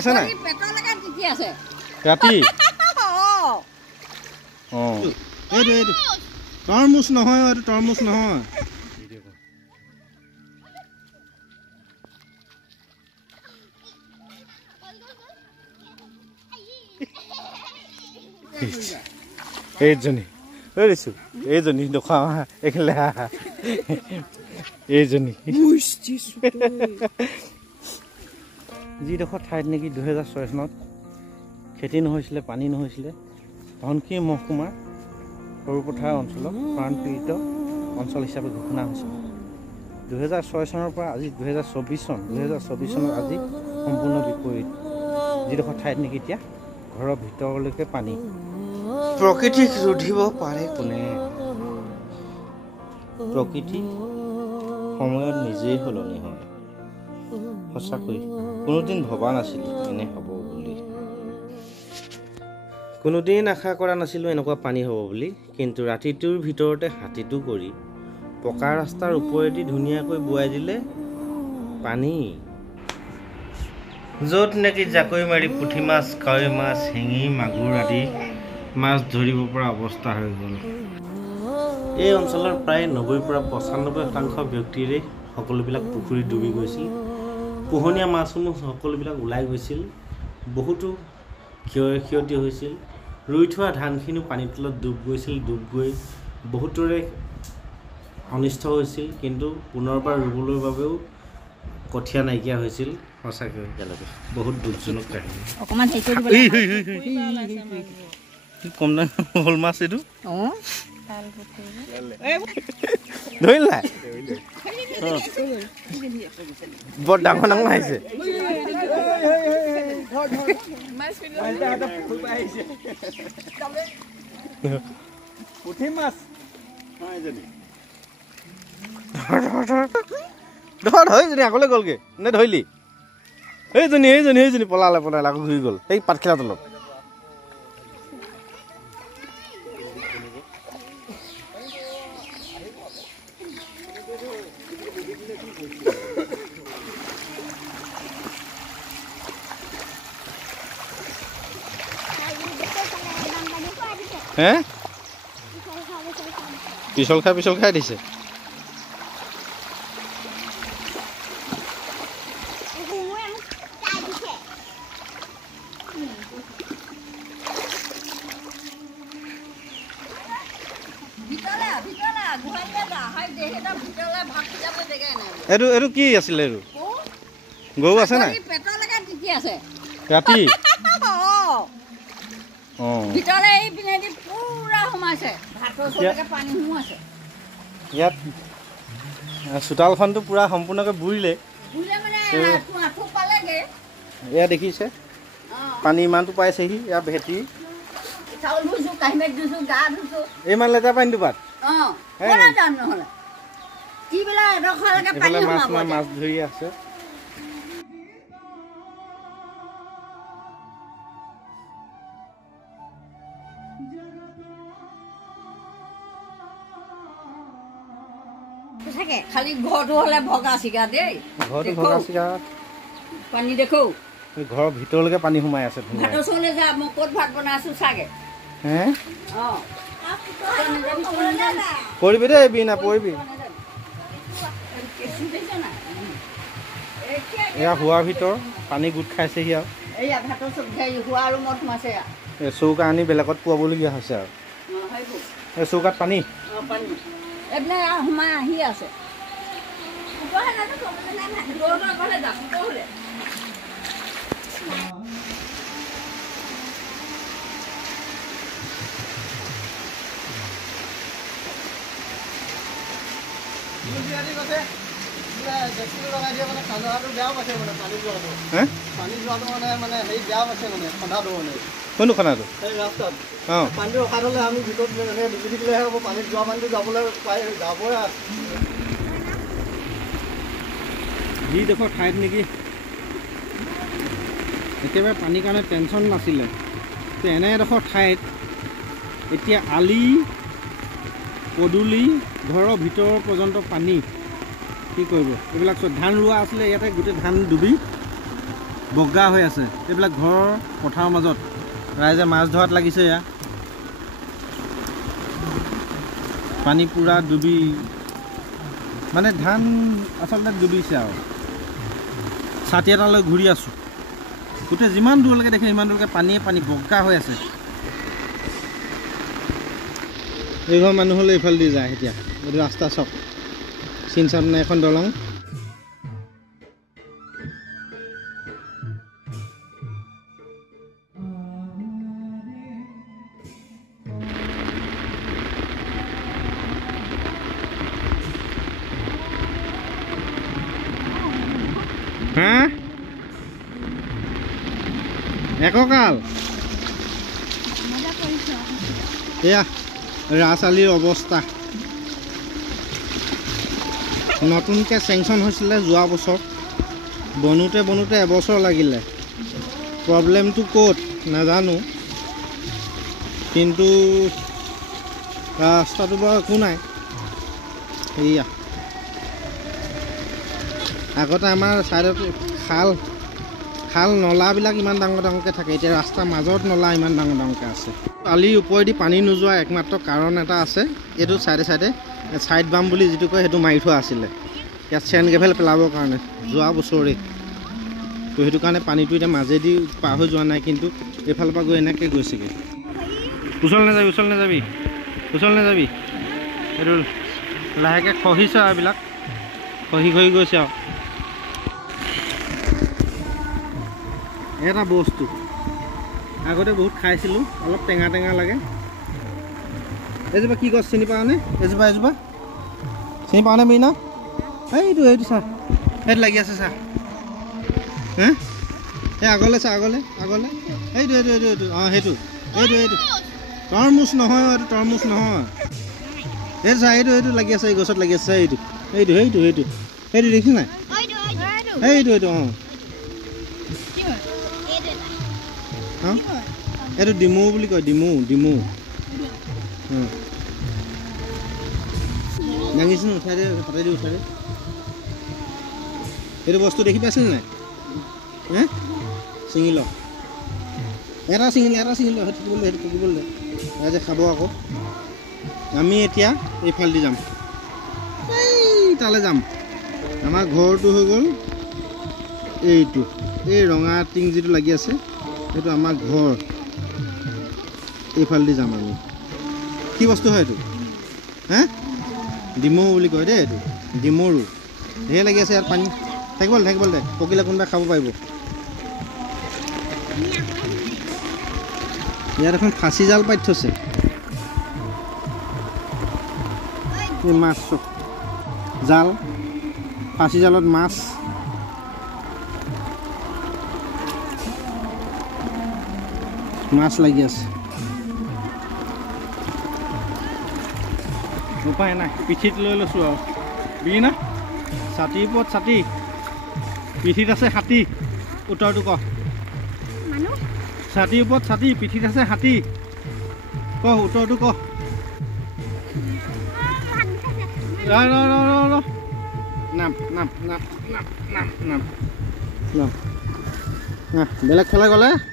আছে নাই ৰাতি এইটো তৰমুজ নহয় এইটো তৰমুজ নহয় এইজনী এইজনী দেখুৱা এইখিলে এইজনী যিডোখৰ ঠাইত নেকি 2006 চনত খেতি নহৈছিলে পানী নহৈছিলে ধনশিৰি মহকুমা সৰুপথাৰ অঞ্চলক প্ৰাণপীড়িত অঞ্চল হিচাপে ঘোষণা হৈছিল 2006 চনৰ পৰা আজি 2024 চনত আজি সম্পূৰ্ণ বিপৰীত যিডোখৰ ঠাইত নেকি এতিয়া ঘৰৰ ভিতৰলৈকে পানী প্ৰকৃতিক ৰুধিব পাৰে কোনে প্ৰকৃতি সময়ত নিজেই সলনি হয় সঁচাকৈ কোনোদিন ভবা নাছিলোঁ এনে হ'ব বুলি কোনোদিন আশা কৰা নাছিলোঁ এনেকুৱা পানী হ'ব বুলি কিন্তু ৰাতিটোৰ ভিতৰতে হাতীটো কৰি পকা ৰাস্তাৰ ওপৰেদি ধুনীয়াকৈ বোৱাই দিলে পানী য'ত নেকি জাকৈ মাৰি পুঠি মাছ কাৱৈ মাছ শিঙি মাগুৰ আদি মাছ ধৰিব পৰা অৱস্থা হৈ গ'ল এই অঞ্চলৰ প্ৰায় 90 পৰা 95% ব্যক্তিৰে সকলোবিলাক পুখুৰী ডুবি গৈছিল পোহনীয়া মাছসমূহ সকলোবিলাক ওলাই গৈছিল বহুতো ক্ষয়ক্ষতি হৈছিল ৰুই থোৱা ধানখিনি পানীৰ তলত ডুব গৈ বহুতৰে অনিষ্ট হৈছিল কিন্তু পুনৰবাৰ ৰুবলৈ বাবেও কঠীয়া নাইকিয়া হৈছিল সঁচাকৈ একেলগে বহুত দুখজনক কাহিনী অকমান কম দাম হল মাছ এইটো ধৰিলা বৰ ডাঙৰ ডাঙৰ আহিছে ধৰি আগলৈ গ'লগে নে ধৰিলি এইজনী পলালে আকৌ ঘূৰি গ'ল সেই পাতখিলা তলত হে পিছল খাই দিছে এইটো কি আছিলে এইটো গৰু আছে নাই ৰাতি ইয়াত চোতালখনটো পুৰা সম্পূৰ্ণকৈ বুৰিলে এয়া দেখিছে পানী ইমানটো পাইছেহি ইয়াত ভেটি ইমান লেতেৰা পানীটো পাত মাছ ধৰি আছে খালি ঘৰটো হলে ভগা চিগা দেই পানী দেখো ঘৰৰ ভিতৰলৈকে পানী সোমাই আছে ভাতৰ চলে যা মই ক'ত ভাত বনাইছো চাগে পৰিবি দেই বিনা পৰিবি এয়া হোৱাৰ ভিতৰ পানী গোট খাইছেহি আৰু চৌকা আনি বেলেগত পুৱাবলগীয়া হৈছে আৰু এই চৌকাত পানী সোমাই আহি আছে কোনটো খানাটো যিডোখৰ ঠাইত নেকি একেবাৰে পানীৰ কাৰণে টেনশ্যন নাছিলে এনে এডোখৰ ঠাইত এতিয়া আলি পদূলি ঘৰৰ ভিতৰৰ পৰ্যন্ত পানী কি কৰিব এইবিলাক চব ধান ৰোৱা আছিলে ইয়াতে গোটেই ধান ডুবি বগা হৈ আছে এইবিলাক ঘৰৰ পথাৰৰ মাজত ৰাইজে মাছ ধৰাত লাগিছে এয়া পানী পুৰা ডুবি মানে ধান আচলতে ডুবিছে আৰু ছাতি এটা লৈ ঘূৰি আছোঁ গোটেই যিমান দূৰলৈকে দেখে সিমান দূৰলৈকে পানীয়ে পানী বগা হৈ আছে এইঘৰ মানুহ হ'লে এইফালেদি যায় এতিয়া এইটো ৰাস্তা চাওক চিন চাপ নাই এখন দলং এককাল এয়া ৰাসালীৰ অৱস্থা নতুনকৈ চেংচন হৈছিলে যোৱা বছৰ বনোতে এবছৰ লাগিলে প্ৰব্লেমটো ক'ত নাজানো কিন্তু ৰাস্তাটো বাৰু একো নাই এয়া আগতে আমাৰ ছাইডত খাল নলাবিলাক ইমান ডাঙৰ ডাঙৰকৈ থাকে এতিয়া ৰাস্তাৰ মাজত নলা ইমান ডাঙৰ ডাঙৰকৈ আছে আলিৰ ওপৰেদি পানী নোযোৱা একমাত্ৰ কাৰণ এটা আছে এইটো চাইডে ছাইড বাম বুলি যিটো কয় সেইটো মাৰি থোৱা আছিলে ইয়াত চেণ্ড গ্ৰেভেল পেলাবৰ কাৰণে যোৱা বছৰে তো সেইটো কাৰণে পানীটো এতিয়া মাজেদি পাৰ হৈ যোৱা নাই কিন্তু এইফালৰ পৰা গৈ এনেকৈ গৈছেগৈ ওচৰ নাযাবি এইটো লাহেকৈ খহিছে আৰু এইবিলাক খহি গৈছে আৰু এটা বস্তু আগতে বহুত খাইছিলোঁ অলপ টেঙা লাগে এইজোপা কি গছ চিনি পাওঁনে এজোপা চিনি পাওঁনে মিনা এইটো চা এইটো লাগি আছে চা হে এই আগলৈ চা আগলৈ এইটো অঁ সেইটো তৰমুজ নহয় এইটো তৰমুজ নহয় এইটো চা এইটো লাগি আছে এই গছত লাগি আছে এইটো দেখিছ নাই এইটো অঁ এইটো ডিমু বুলি কয় ডিমু দাঙিছোঁ উঠাই দে এইটো বস্তু দেখি পাইছিল নাই হে ছিঙি ল এটা ছিঙিলে সেইটো থাকিবলৈ দে ৰাইজে খাব আকৌ আমি এতিয়া এইফালেদি যাম তালৈ যাম আমাৰ ঘৰটো হৈ গ'ল এইটো এই ৰঙা টিং যিটো লাগি আছে এইটো আমাৰ ঘৰ এইফালেদি যাম আমি কি বস্তু হয় এইটো হে ডিমৌ বুলি কয় দেই এইটো ডিমৰু ঢেৰ লাগি আছে ইয়াত পানী থাকিব দে পকিলে কোনোবাই খাব পাৰিব ইয়াত এখন ফাঁচি জাল পাতি থৈছে এই মাছ জাল ফাঁচি জালত মাছ লাগি আছে উপায় নাই পিঠিত লৈ লৈছোঁ আৰু বিনা ছাতিৰ ওপৰত ছাতি পিঠিত আছে হাতী উত্তৰটো ক ছাতিৰ ওপৰত ছাতি পিঠিত আছে হাতী ক উত্তৰটো ক নাম বেলেগ ফালে গ'লে